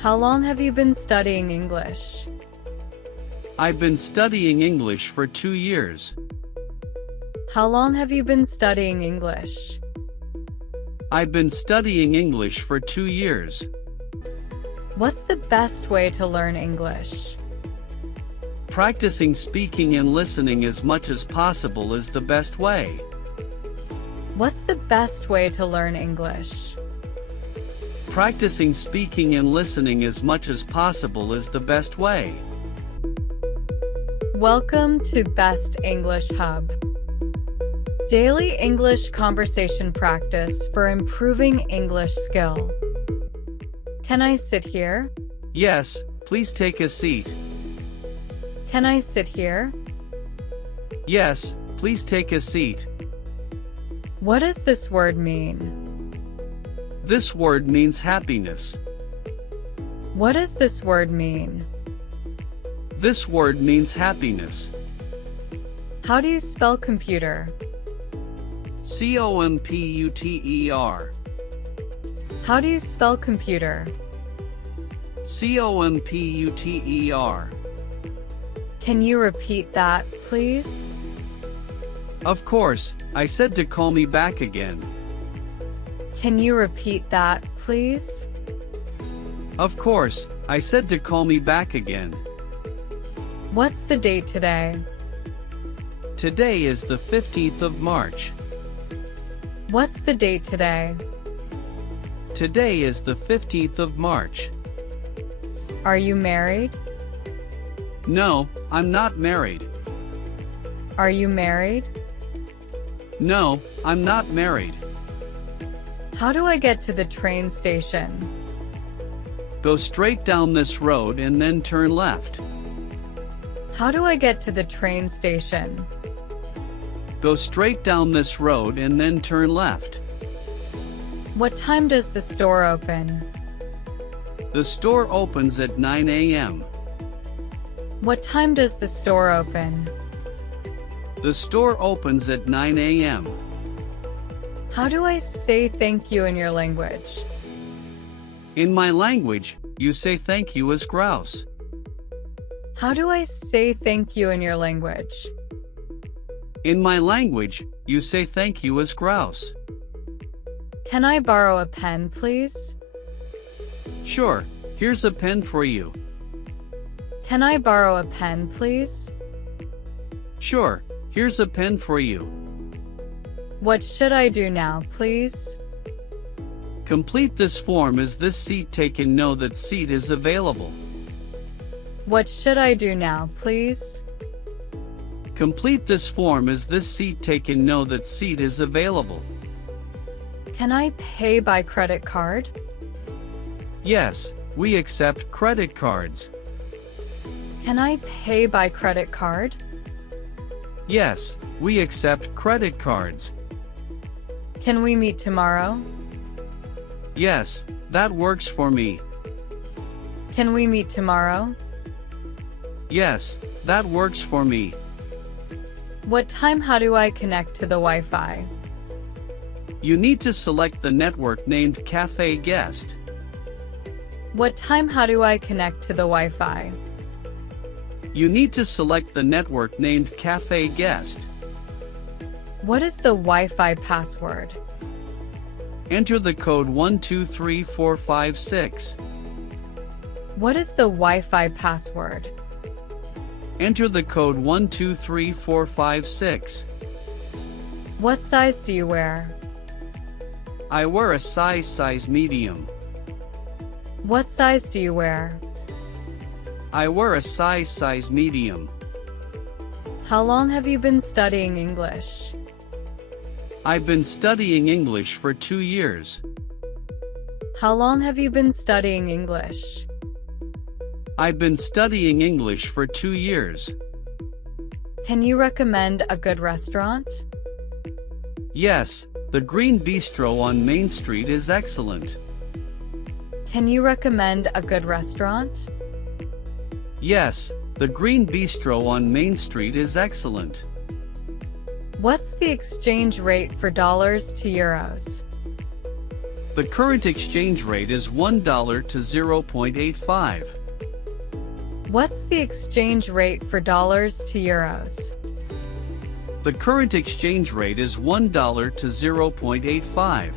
How long have you been studying English? I've been studying English for 2 years. How long have you been studying English? I've been studying English for 2 years. What's the best way to learn English? Practicing speaking and listening as much as possible is the best way. What's the best way to learn English? Practicing speaking and listening as much as possible is the best way. Welcome to Best English Hub. Daily English conversation practice for improving English skill. Can I sit here? Yes, please take a seat. Can I sit here? Yes, please take a seat. What does this word mean? This word means happiness. What does this word mean? This word means happiness. How do you spell computer? Computer. How do you spell computer? Computer. Can you repeat that, please? Of course, I said to call me back again. Can you repeat that, please? Of course, I said to call me back again. What's the date today? Today is the 15th of March. What's the date today? Today is the 15th of March. Are you married? No, I'm not married. Are you married? No, I'm not married. How do I get to the train station? Go straight down this road and then turn left. How do I get to the train station? Go straight down this road and then turn left. What time does the store open? The store opens at 9 a.m. What time does the store open? The store opens at 9 a.m. How do I say thank you in your language? In my language, you say thank you as grouse. How do I say thank you in your language? In my language, you say thank you as grouse. Can I borrow a pen, please? Sure, here's a pen for you. Can I borrow a pen, please? Sure, here's a pen for you. What should I do now, please? Complete this form. Is this seat taken? No, that seat is available. What should I do now, please? Complete this form. Is this seat taken? No, that seat is available. Can I pay by credit card? Yes, we accept credit cards. Can I pay by credit card? Yes, we accept credit cards. Can we meet tomorrow? Yes, that works for me. Can we meet tomorrow? Yes, that works for me. What time? How do I connect to the Wi-Fi? You need to select the network named Cafe Guest. What time? How do I connect to the Wi-Fi? You need to select the network named Cafe Guest. What is the Wi-Fi password? Enter the code 123456. What is the Wi-Fi password? Enter the code 123456. What size do you wear? I wear a size medium. What size do you wear? I wear a size medium. How long have you been studying English? I've been studying English for 2 years. How long have you been studying English? I've been studying English for 2 years. Can you recommend a good restaurant? Yes, the Green Bistro on Main Street is excellent. Can you recommend a good restaurant? Yes, the Green Bistro on Main Street is excellent. What's the exchange rate for dollars to euros? The current exchange rate is $1 to 0.85. What's the exchange rate for dollars to euros? The current exchange rate is $1 to 0.85.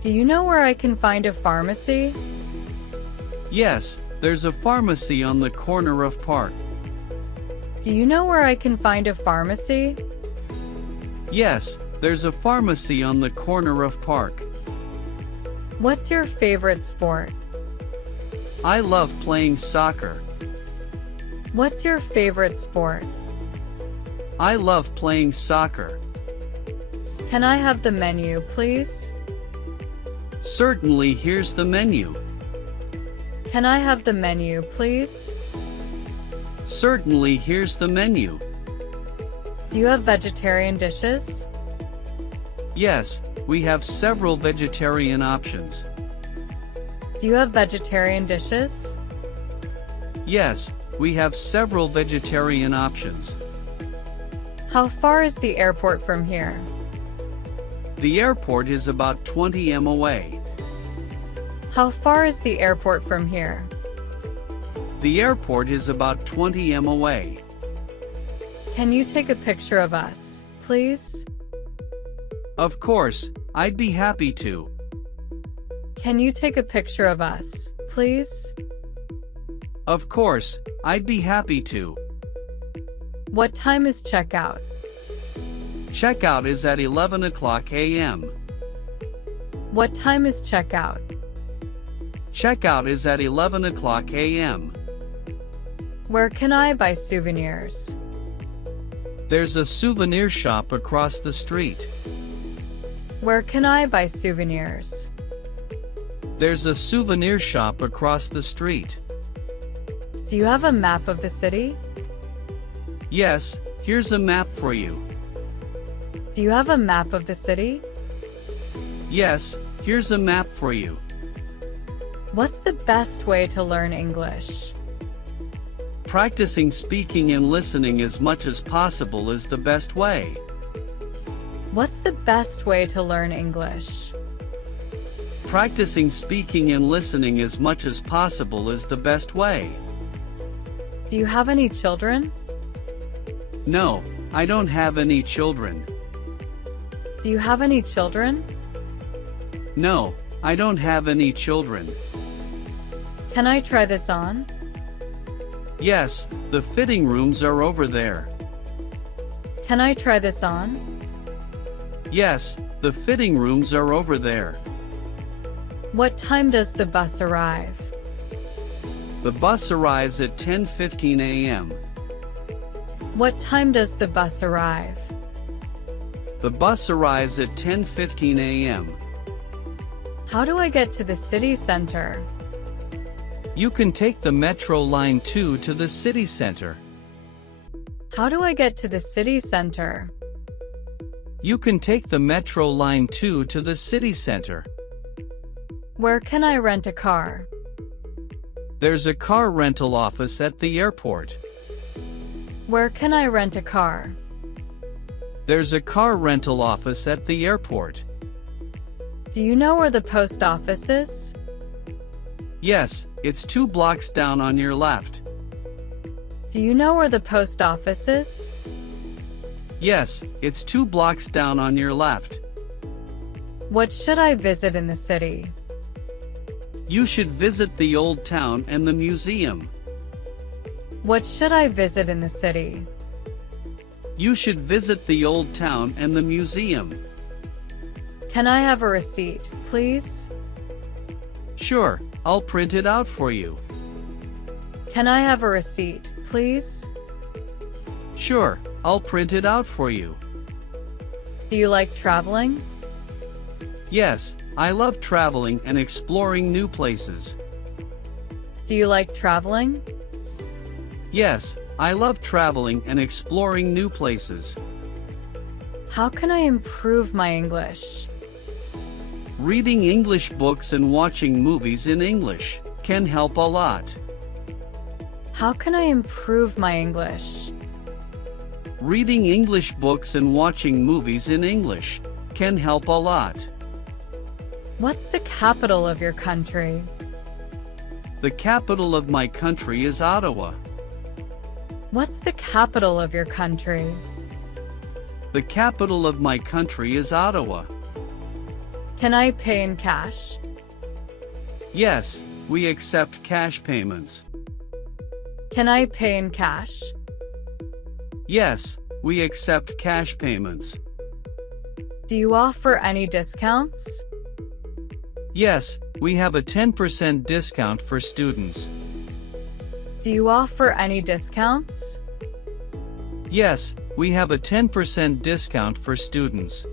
Do you know where I can find a pharmacy? Yes, there's a pharmacy on the corner of Park. Do you know where I can find a pharmacy? Yes, there's a pharmacy on the corner of Park. What's your favorite sport? I love playing soccer. What's your favorite sport? I love playing soccer. Can I have the menu, please? Certainly, here's the menu. Can I have the menu, please? Certainly, here's the menu. Do you have vegetarian dishes? Yes, we have several vegetarian options. Do you have vegetarian dishes? Yes, we have several vegetarian options. How far is the airport from here? The airport is about 20 m away. How far is the airport from here? The airport is about 20 m away. Can you take a picture of us, please? Of course, I'd be happy to. Can you take a picture of us, please? Of course, I'd be happy to. What time is checkout? Checkout is at 11 o'clock a.m. What time is checkout? Checkout is at 11 o'clock a.m. Where can I buy souvenirs? There's a souvenir shop across the street. Where can I buy souvenirs? There's a souvenir shop across the street. Do you have a map of the city? Yes, here's a map for you. Do you have a map of the city? Yes, here's a map for you. What's the best way to learn English? Practicing speaking and listening as much as possible is the best way. What's the best way to learn English? Practicing speaking and listening as much as possible is the best way. Do you have any children? No, I don't have any children. Do you have any children? No, I don't have any children. Can I try this on? Yes, the fitting rooms are over there. Can I try this on? Yes, the fitting rooms are over there. What time does the bus arrive? The bus arrives at 10:15 a.m. What time does the bus arrive? The bus arrives at 10:15 a.m. How do I get to the city center? You can take the Metro Line 2 to the city center. How do I get to the city center? You can take the Metro Line 2 to the city center. Where can I rent a car? There's a car rental office at the airport. Where can I rent a car? There's a car rental office at the airport. Do you know where the post office is? Yes, it's 2 blocks down on your left. Do you know where the post office is? Yes, it's 2 blocks down on your left. What should I visit in the city? You should visit the old town and the museum. What should I visit in the city? You should visit the old town and the museum. Can I have a receipt, please? Sure, I'll print it out for you. Can I have a receipt, please? Sure, I'll print it out for you. Do you like traveling? Yes, I love traveling and exploring new places. Do you like traveling? Yes, I love traveling and exploring new places. How can I improve my English? Reading English books and watching movies in English can help a lot. How can I improve my English? Reading English books and watching movies in English can help a lot. What's the capital of your country? The capital of my country is Ottawa. What's the capital of your country? The capital of my country is Ottawa. Can I pay in cash? Yes, we accept cash payments. Can I pay in cash? Yes, we accept cash payments. Do you offer any discounts? Yes, we have a 10% discount for students. Do you offer any discounts? Yes, we have a 10% discount for students.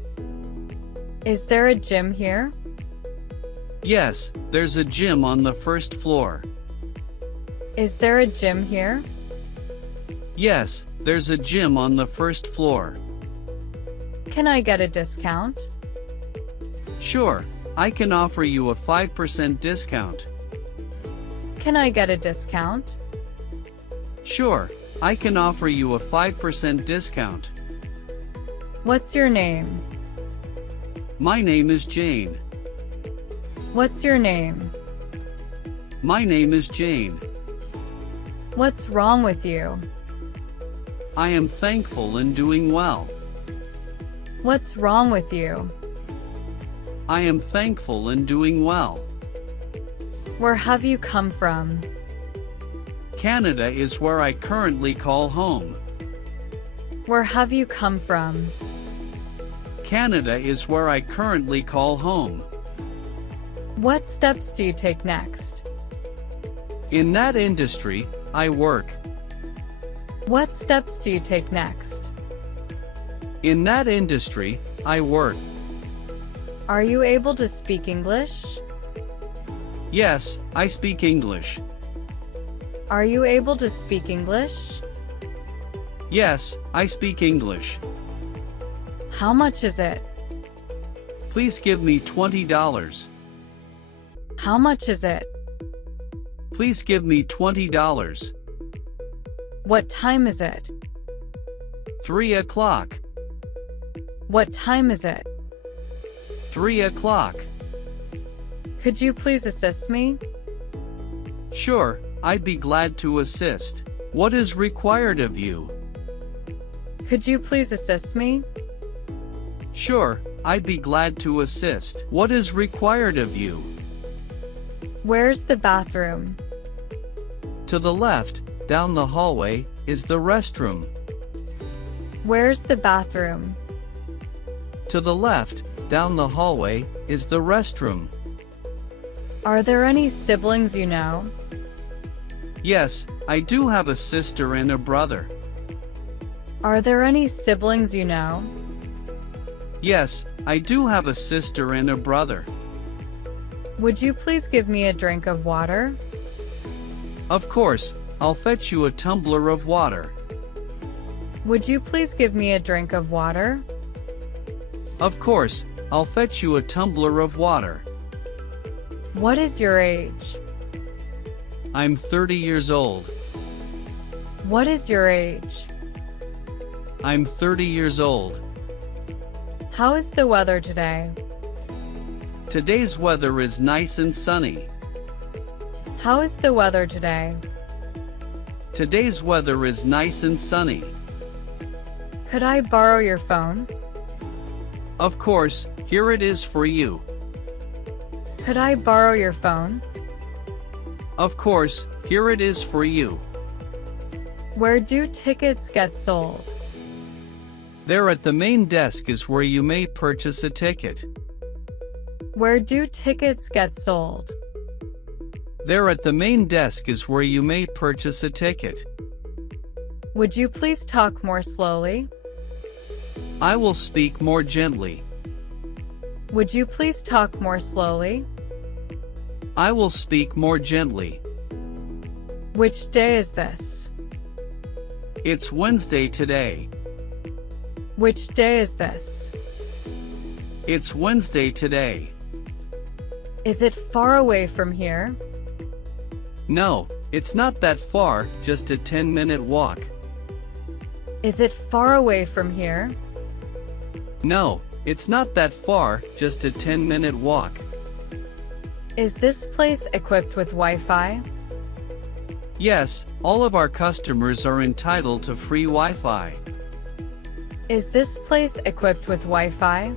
Is there a gym here? Yes, there's a gym on the first floor. Is there a gym here? Yes, there's a gym on the first floor. Can I get a discount? Sure, I can offer you a 5% discount. Can I get a discount? Sure, I can offer you a 5% discount. What's your name? My name is Jane. What's your name? My name is Jane. What's wrong with you? I am thankful and doing well. What's wrong with you? I am thankful and doing well. Where have you come from? Canada is where I currently call home. Where have you come from? Canada is where I currently call home. What steps do you take next? In that industry, I work. What steps do you take next? In that industry, I work. Are you able to speak English? Yes, I speak English. Are you able to speak English? Yes, I speak English. How much is it? Please give me $20. How much is it? Please give me $20. What time is it? 3 o'clock. What time is it? 3 o'clock. Could you please assist me? Sure, I'd be glad to assist. What is required of you? Could you please assist me? Sure, I'd be glad to assist. What is required of you? Where's the bathroom? To the left, down the hallway, is the restroom. Where's the bathroom? To the left, down the hallway, is the restroom. Are there any siblings you know? Yes, I do have a sister and a brother. Are there any siblings you know? Yes, I do have a sister and a brother. Would you please give me a drink of water? Of course, I'll fetch you a tumbler of water. Would you please give me a drink of water? Of course, I'll fetch you a tumbler of water. What is your age? I'm 30 years old. What is your age? I'm 30 years old. How is the weather today? Today's weather is nice and sunny. How is the weather today? Today's weather is nice and sunny. Could I borrow your phone? Of course, here it is for you. Could I borrow your phone? Of course, here it is for you. Where do tickets get sold? There at the main desk is where you may purchase a ticket. Where do tickets get sold? There at the main desk is where you may purchase a ticket. Would you please talk more slowly? I will speak more gently. Would you please talk more slowly? I will speak more gently. Which day is this? It's Wednesday today. Which day is this? It's Wednesday today. Is it far away from here? No, it's not that far, just a 10-minute walk. Is it far away from here? No, it's not that far, just a 10-minute walk. Is this place equipped with Wi-Fi? Yes, all of our customers are entitled to free Wi-Fi. Is this place equipped with Wi-Fi?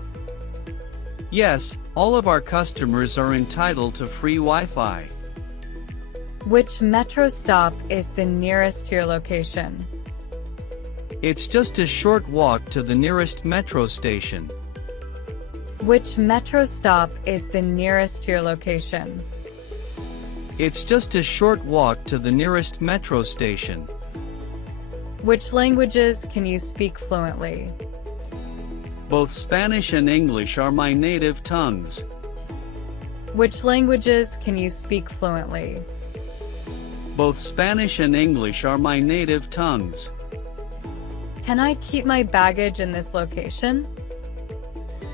Yes, all of our customers are entitled to free Wi-Fi. Which metro stop is the nearest to your location? It's just a short walk to the nearest metro station. Which metro stop is the nearest to your location? It's just a short walk to the nearest metro station. Which languages can you speak fluently? Both Spanish and English are my native tongues. Which languages can you speak fluently? Both Spanish and English are my native tongues. Can I keep my baggage in this location?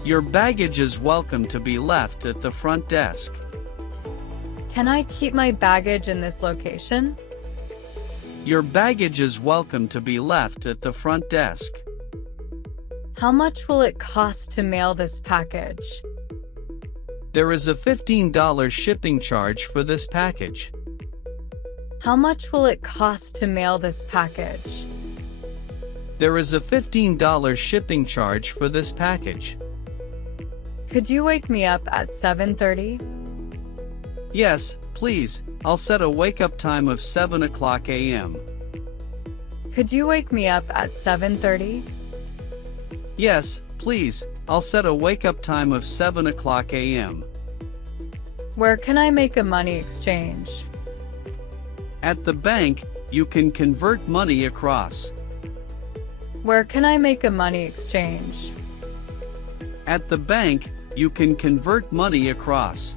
Your baggage is welcome to be left at the front desk. Can I keep my baggage in this location? Your baggage is welcome to be left at the front desk. How much will it cost to mail this package? There is a $15 shipping charge for this package. How much will it cost to mail this package? There is a $15 shipping charge for this package. Could you wake me up at 7:30? Yes, please. I'll set a wake-up time of 7 o'clock a.m. Could you wake me up at 7:30? Yes, please. I'll set a wake-up time of 7 o'clock a.m. Where can I make a money exchange? At the bank, you can convert money across. Where can I make a money exchange? At the bank, you can convert money across.